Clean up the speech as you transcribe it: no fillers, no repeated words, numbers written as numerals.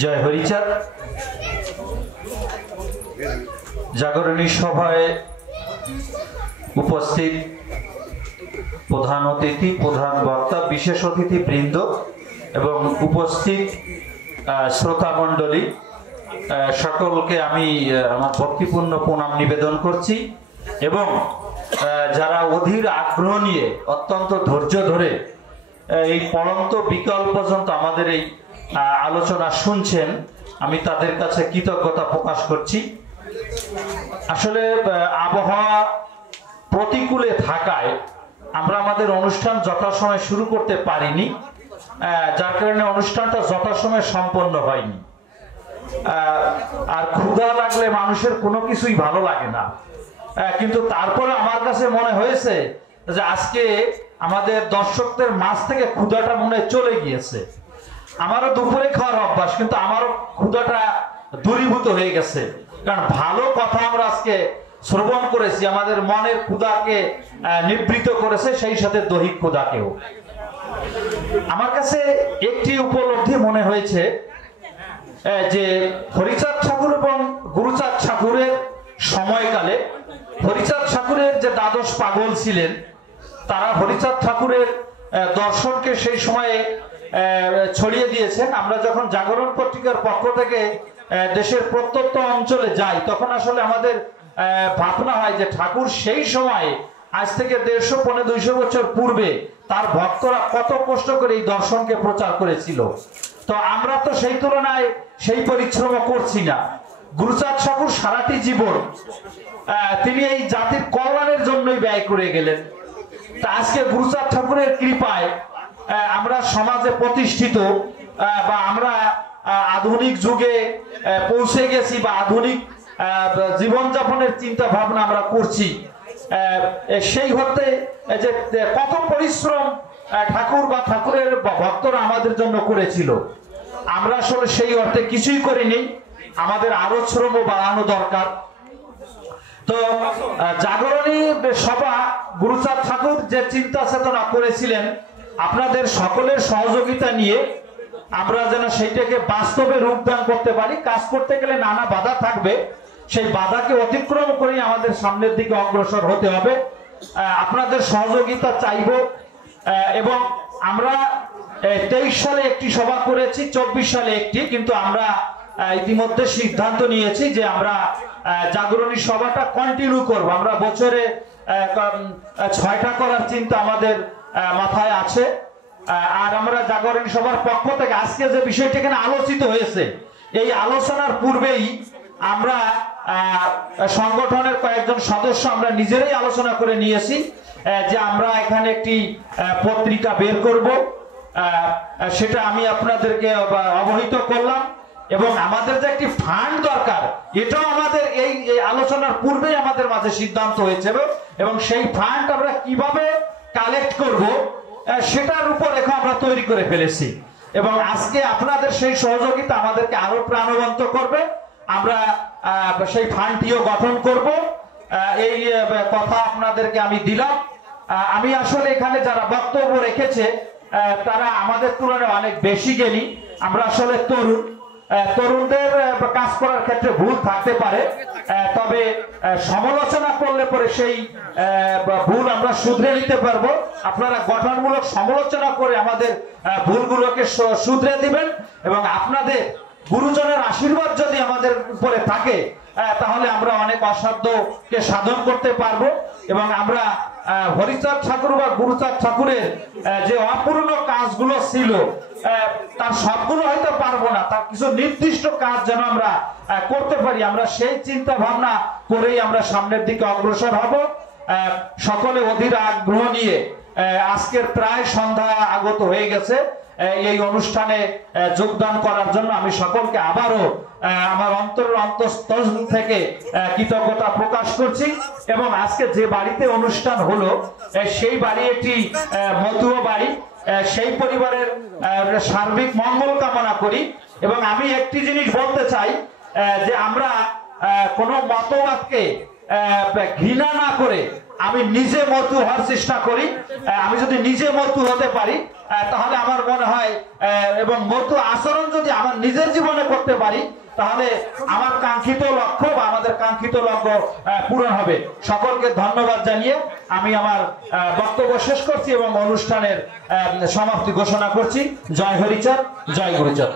জয় হরিচাঁদ। জাগরণী সভায় উপস্থিত প্রধান অতিথি, প্রধান বক্তা, বিশেষ অতিথি বৃন্দ এবং উপস্থিত শ্রোতা মণ্ডলী সকলকে আমি আমার ভক্তিপূর্ণ প্রণাম নিবেদন করছি এবং যারা অধীর আগ্রহ নিয়ে অত্যন্ত ধৈর্য ধরে এই পড়ন্ত বিকাল পর্যন্ত আমাদের এই আলোচনা শুনছেন, আমি তাদের কাছে কৃতজ্ঞতা প্রকাশ করছি। আসলে আবহাওয়া প্রতিকূলে থাকায় আমরা আমাদের অনুষ্ঠান যথাসময়ে শুরু করতে পারিনি, যার কারণে অনুষ্ঠানটা যথাসময়ে সম্পন্ন হয়নি। আর ক্ষুধা লাগলে মানুষের কোনো কিছুই ভালো লাগে না, কিন্তু তারপরে আমার কাছে মনে হয়েছে যে আজকে আমাদের দর্শকদের মাঝ থেকে ক্ষুধাটা মনে চলে গিয়েছে। আমারও দুপুরে খাওয়ার অভ্যাস, কিন্তু আমারও ক্ষুধাটা দূরীভূত হয়ে গেছে, কারণ ভালো কথা আমরা আজকে শ্রবণ করেছি, আমাদের মনের ক্ষুধাকে নিবৃত করেছে, সেই সাথে দৈহিক ক্ষুধাকেও। আমার কাছে একটি উপলব্ধি মনে হয়েছে যে হরিচাঁদ ঠাকুর এবং গুরুচাঁদ ঠাকুরের সময়কালে হরিচাঁদ ঠাকুরের যে দ্বাদশ পাগল ছিলেন, তারা হরিচাঁদ ঠাকুরের দর্শনকে সেই সময়ে ছড়িয়ে দিয়েছেন। আমরা যখন জাগরণ পত্রিকার পক্ষ থেকে দেশের প্রত্যন্ত অঞ্চলে যাই, তখন আসলে আমাদের ভাবনা হয় যে ঠাকুর সেই সময়ে আজ থেকে 150-200 বছর পূর্বে তার ভক্তরা কত কষ্ট করে এই দর্শনকে প্রচার করেছিল। তো আমরা তো সেই তুলনায় সেই পরিশ্রম করছি না। গুরুচাঁদ ঠাকুর সারাটি জীবন তিনি এই জাতির কল্যাণের জন্যই ব্যয় করে গেলেন। তা আজকে গুরুচাঁদ ঠাকুরের কৃপায় আমরা সমাজে প্রতিষ্ঠিত, বা আমরা আধুনিক যুগে পৌঁছে গেছি, বা আধুনিক জীবনযাপনের চিন্তা ভাবনা আমরা করছি। সেই হতে যে কত পরিশ্রম ঠাকুর বা ঠাকুরের ভক্তরা আমাদের জন্য করেছিল, আমরা আসলে সেই অর্থে কিছুই করিনি। আমাদের আরো শ্রম বাড়ানো দরকার। তো জাগরণী সভা গুরুচাঁদ ঠাকুর যে চিন্তা চেতনা করেছিলেন, আপনাদের সকলের সহযোগিতা নিয়ে আমরা যেন সেইটাকে বাস্তবে রূপদান করতে পারি। কাজ করতে গেলে নানা বাধা থাকবে, সেই বাধাকে অতিক্রম করে আমাদের সামনের দিকে অগ্রসর হতে হবে। আপনাদের সহযোগিতা চাইব। এবং আমরা 23 সালে একটি সভা করেছি, 24 সালে একটি, কিন্তু আমরা ইতিমধ্যে সিদ্ধান্ত নিয়েছি যে আমরা জাগরণী সভাটা কন্টিনিউ করব। আমরা বছরে 6টা করার চিন্তা আমাদের মাথায় আছে। আর আমরা জাগরণী সভার পক্ষ থেকে আজকে যে বিষয়টি এখানে আলোচিত হয়েছে, এই আলোচনার পূর্বেই আমরা সংগঠনের কয়েকজন সদস্য আমরা নিজেরাই আলোচনা করে নিয়েছি যে আমরা এখানে একটি পত্রিকা বের করব। সেটা আমি আপনাদেরকে অবহিত করলাম। এবং আমাদের যে একটি ফান্ড দরকার, এটাও আমাদের এই আলোচনার পূর্বেই আমাদের মাঝে সিদ্ধান্ত হয়েছে, এবং সেই ফান্ড আমরা কিভাবে কালেক্ট করব সেটার রূপরেখা আমরা তৈরি করে ফেলেছি। এবং আজকে আপনাদের সেই সহযোগিতা আমাদেরকে আরো প্রাণবন্ত করবে। আমরা সেই ফান্ডটিও গঠন করব, এই কথা আপনাদেরকে আমি দিলাম। আমি আসলে এখানে যারা বক্তব্য রেখেছে তারা আমাদের তুলনায় অনেক বেশি জ্ঞানী। আমরা আসলে তরুণদের কাজ করার ক্ষেত্রে ভুল থাকতে পারে, তবে সমালোচনা করলে পরে সেই ভুল আমরা শুধরে নিতে পারবো। আপনারা গঠনমূলক সমালোচনা করে আমাদের ভুলগুলোকে শুধরে দিবেন, এবং আপনাদের গুরুজনের আশীর্বাদ যদি আমাদের উপরে থাকে তাহলে আমরা অনেক অসাধ্যকে সাধন করতে পারবো। এবং আমরা হরিচাঁদ ঠাকুর বা গুরুচাঁদ ঠাকুরের যে অপূর্ণ কাজগুলো ছিল, তার সবগুলো হয়তো পারবো না, তার কিছু নির্দিষ্ট কাজ যেন আমরা করতে পারি, আমরা সেই চিন্তা ভাবনা করেই আমরা সামনের দিকে অগ্রসর হব। সকলে অধীর আগ্রহ নিয়ে আজকের প্রায় সন্ধ্যা আগত হয়ে গেছে, এই অনুষ্ঠানে যোগদান করার জন্য আমি সকলকে আবারও আমার অন্তঃস্থল থেকে কৃতজ্ঞতা প্রকাশ করছি। এবং আজকে যে বাড়িতে অনুষ্ঠান হলো সেই বাড়ি একটি মতুয়া বাড়ি, সেই পরিবারের সার্বিক মঙ্গল কামনা করি। এবং আমি একটি জিনিস বলতে চাই যে আমরা কোনো মতবাদকে ঘৃণা না করে আমি নিজে মতু হওয়ার চেষ্টা করি। আমি যদি নিজে মতু হতে পারি তাহলে আমার মনে হয় এবং মতো আচরণ যদি আমার নিজের জীবনে করতে পারি তাহলে আমার কাঙ্ক্ষিত লক্ষ্য বা আমাদের কাঙ্ক্ষিত লক্ষ্য পূরণ হবে। সকলকে ধন্যবাদ জানিয়ে আমি আমার বক্তব্য শেষ করছি এবং অনুষ্ঠানের সমাপ্তি ঘোষণা করছি। জয় হরিচাঁদ, জয় গুরুচাঁদ।